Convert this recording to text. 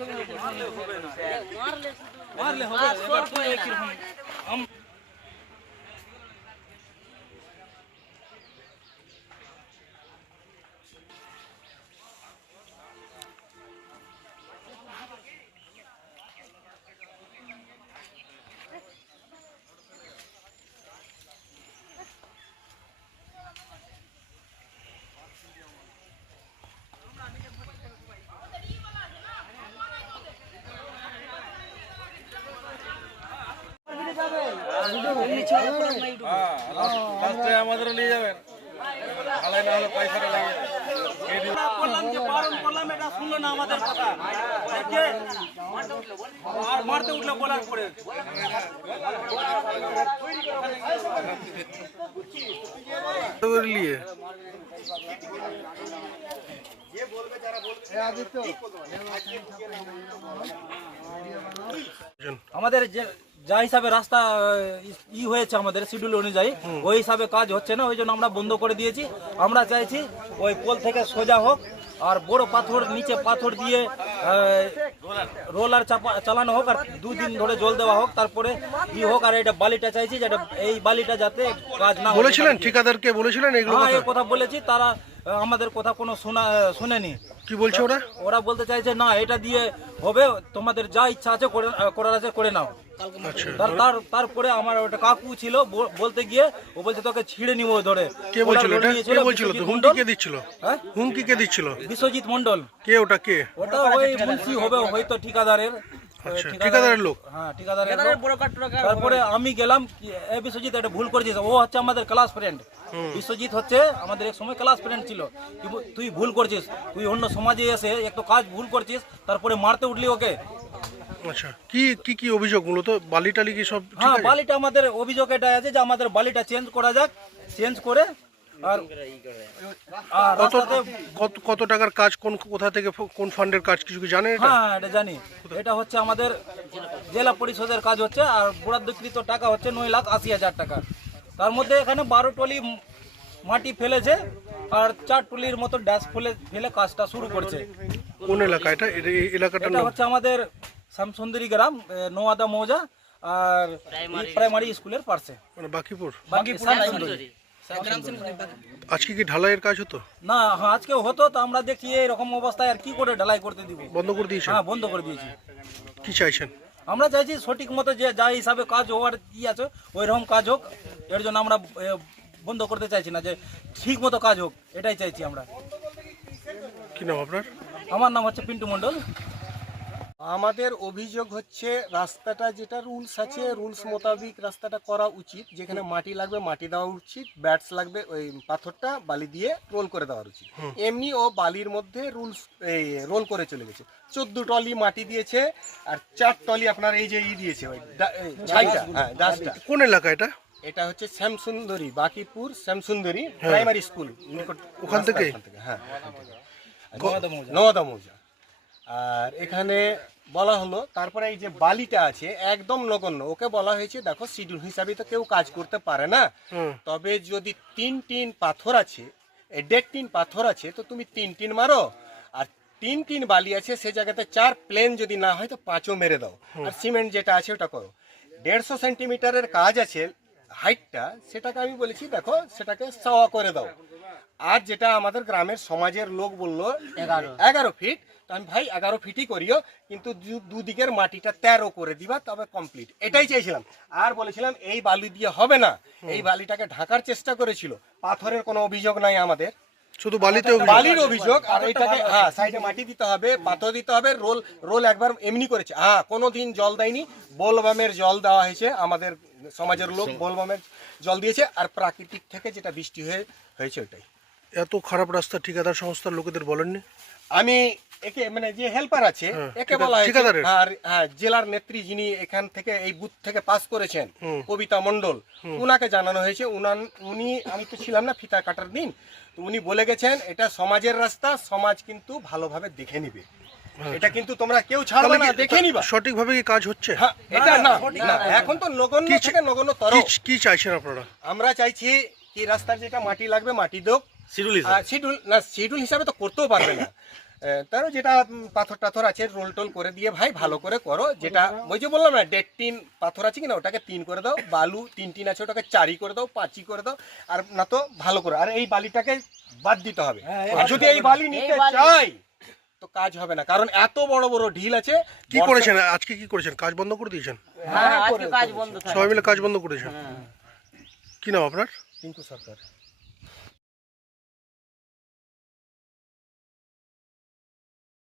মারলে হবে না। মারলে হবে এবার তুমি কীরকম হ্যাঁ লাস্টে আমাদেরও নিয়ে যাবেন আলাই না হলে পয়সাটা লাগে বললাম যে বারণ করলাম এটা শুনলো না আমাদের কথা আর মারতে উঠল বলার পরে নিয়ে আমাদের যে যা হিসাবে রাস্তা ই হয়েছে আমাদের শিডিউল অনুযায়ী ওই হিসাবে কাজ হচ্ছে না ওই জন্য আমরা বন্ধ করে দিয়েছি। আমরা চাইছি ওই পোল থেকে সোজা হোক আর বড় পাথর নিচে পাথর দিয়ে রোলার চাপা চালানো হোক আর দুদিন ধরে জল দেওয়া হোক তারপরে ই হোক আর এটা বালিটা চাইছি যেটা এই বালিটা যাতে কাজ না। বলেছিলেন ঠিকাদারকে বলেছিলেন এগুলো হ্যাঁ কথা? এই কথা বলেছি তারা আমাদের কথা কোনো শোনা শুনেনি। কি বলছে ওরা? ওরা বলতে চাইছে না এটা দিয়ে হবে তোমাদের যা ইচ্ছা আছে করে করার আছে করে নাও। আচ্ছা। তার তার তারপরে আমার ওটা কাকু ছিল বলতে গিয়ে ও বলছে তোকে ছিঁড়ে নিবো ধরে। কে বলছিল এটা কে বলছিল হুমকি কে দিচ্ছিল? হ্যাঁ? হুমকি কে দিচ্ছিল? বিশ্বজিৎ মন্ডল কে ওটা কে? ওটা ওই মুন্সি হবে হয়তো ঠিকাদারের। ঠিকাদারের লোক? হ্যাঁ ঠিকাদারের তারপরে আমি গেলাম এ বিশ্বজিৎ এটা ভুল করেছিস। ও হচ্ছে আমাদের ক্লাস ফ্রেন্ড বিশ্বজিৎ হচ্ছে আমাদের এক সময় ক্লাস ফ্রেন্ড ছিল। তুই- ভুল করছিস। তুই অন্য সমাজে এসে একটু কাজ ভুল করছিস তারপরে মারতে উঠলি ওকে। আচ্ছা কি কি কি অভিযোগ? মূলত বালি টালি কি সব হ্যাঁ বালিটা আমাদের অভিযোগ এটা আছে যে আমাদের বালিটা চেঞ্জ করা যাক চেঞ্জ করে আর আর রাস্তাতে কত টাকার কাজ কোন কোথা থেকে কোন ফান্ডের কাজ কিছু কি জানেন এটা? হ্যাঁ এটা জানি। এটা হচ্ছে আমাদের জেলা পরিষদের কাজ হচ্ছে আর বরাদ্দকৃত টাকা হচ্ছে নয় লাখ আশি হাজার টাকা। তার মধ্যে এখানে বারো টলি মাটি ফেলেছে আর চার টলির মতো ড্যাশ ফেলে ফেলে কাজটা শুরু করছে। কোন এলাকা এটা? এটা- এই এলাকাটার এটা নাম? হচ্ছে আমাদের শ্যামসুন্দরী গ্রাম এ, নোয়াদা মৌজা আর প্রাইমারি স্কুলের পাশে। মানে বাকিপুর? বাকি শ্যামসুন্দরী। আজকে কি ঢালাইয়ের কাজ হতো? না হ্যাঁ আজকে হতো তো আমরা দেখি এরকম অবস্থায় আর কি করে ঢালাই করতে দিব। বন্ধ করে দিয়েছেন? হ্যাঁ বন্ধ করে দিয়েছি। কি চাইছেন? আমরা চাইছি সঠিক মতো যে যা হিসাবে কাজ হওয়ার ই আছে ওই রকম কাজ হোক। এর জন্য আমরা বন্ধ করতে চাইছি না যে ঠিক মতো কাজ হোক এটাই চাইছি আমরা। কি নাম আপনার? আমার নাম হচ্ছে পিন্টু মণ্ডল। আমাদের অভিযোগ হচ্ছে রাস্তাটা যেটা রুলস আছে রুলস মোতাবিক রাস্তাটা করা উচিত। যেখানে মাটি লাগবে মাটি দেওয়া উচিত ব্যাটস লাগবে ওই পাথরটা বালি দিয়ে রোল করে দেওয়া উচিত। এমনি ও বালির মধ্যে রুলস এই রোল করে চলে গেছে। চোদ্দ টলি মাটি দিয়েছে আর চার টলি আপনার এই যে ই দিয়েছে ওই ছাইটা হ্যাঁ ডাস্টটা কোন এলাকা এটা? এটা হচ্ছে শ্যামসুন্দরী বাকিপুর শ্যামসুন্দরী প্রাইমারি স্কুল ওখান থেকে? হ্যাঁ। নওয়াদা মৌজা। আর এখানে বলা হলো তারপরে এই যে বালিটা আছে একদম নগণ্য। ওকে বলা হয়েছে দেখো শিডিউল হিসাবে তো কেউ কাজ করতে পারে না। তবে যদি তিন টিন পাথর আছে দেড় টিন পাথর আছে তো তুমি তিন টিন মারো। আর তিন টিন বালি আছে সে জায়গাতে চার প্লেন যদি না হয় তো পাঁচও মেরে দাও। আর সিমেন্ট যেটা আছে ওটা করো। দেড়শো সেন্টিমিটারের কাজ আছে হাইটটা সেটাকে আমি বলেছি দেখো সেটাকে সাওয়া করে দাও। আর যেটা আমাদের গ্রামের সমাজের লোক বলল এগারো। এগারো ফিট আমি ভাই এগারো ফিটই করিও কিন্তু দুদিকের মাটিটা তেরো করে দিবা তবে কমপ্লিট এটাই চাইছিলাম আর বলেছিলাম এই বালি দিয়ে হবে না। এই বালিটাকে ঢাকার চেষ্টা করেছিল। পাথরের কোনো অভিযোগ নাই আমাদের। শুধু বালিতে বালির অভিযোগ আর এটাকে হ্যাঁ সাইডে মাটি দিতে হবে পাথর দিতে হবে রোল রোল একবার এমনি করেছে। হ্যাঁ কোনো দিন জল দেয়নি। বোলবামের জল দেওয়া হয়েছে আমাদের সমাজের লোক বোলবামের জল দিয়েছে আর প্রাকৃতিক থেকে যেটা বৃষ্টি হয়ে হয়েছে ওটাই। এত খারাপ রাস্তা ঠিকাদার সংস্থার লোকেদের বলেননি? আমি একে মানে যে হেল্পার আছে হ্যাঁ, একে বলা হয়েছে আর হ্যাঁ জেলার নেত্রী যিনি এখান থেকে এই বুথ থেকে পাস করেছেন কবিতা মণ্ডল উনাকে জানানো হয়েছে। উনান উনি আমি তো ছিলাম না ফিতা কাটার দিন। উনি বলে গেছেন এটা সমাজের রাস্তা সমাজ কিন্তু ভালোভাবে দেখে নিবে। এটা কিন্তু তোমরা কেউ ছাড়বে না দেখে নিবা। সঠিকভাবে কি কাজ হচ্ছে? হ্যাঁ এটা না না, এখন তো নগণ্য থেকে নগণ্য তর। কি কি চাইছেন আপনারা? আমরা চাইছি কি রাস্তার যেটা মাটি লাগবে মাটি দোক। শিডিউল শিডিউল না শিডিউল হিসাবে তো করতেও পারবে না। তারও যেটা পাথর টাথর আছে রোল টোল করে দিয়ে ভাই ভালো করে করো যেটা ওই যে বললাম না দেড় তিন পাথর আছে কিনা ওটাকে তিন করে দাও বালু তিন তিন আছে ওটাকে চারি করে দাও পাঁচি করে দাও আর না তো ভালো করে। আর এই বালিটাকে বাদ দিতে হবে। আর যদি এই বালি নিতে চাই তো কাজ হবে না। কারণ এত বড় বড় ঢিল আছে কি করেছেন? আজকে কি করেছেন? কাজ বন্ধ করে দিয়েছেন? হ্যাঁ, সবাই মিলে কাজ বন্ধ করেছেন? কি নাম আপনার? টিঙ্কু সরকার।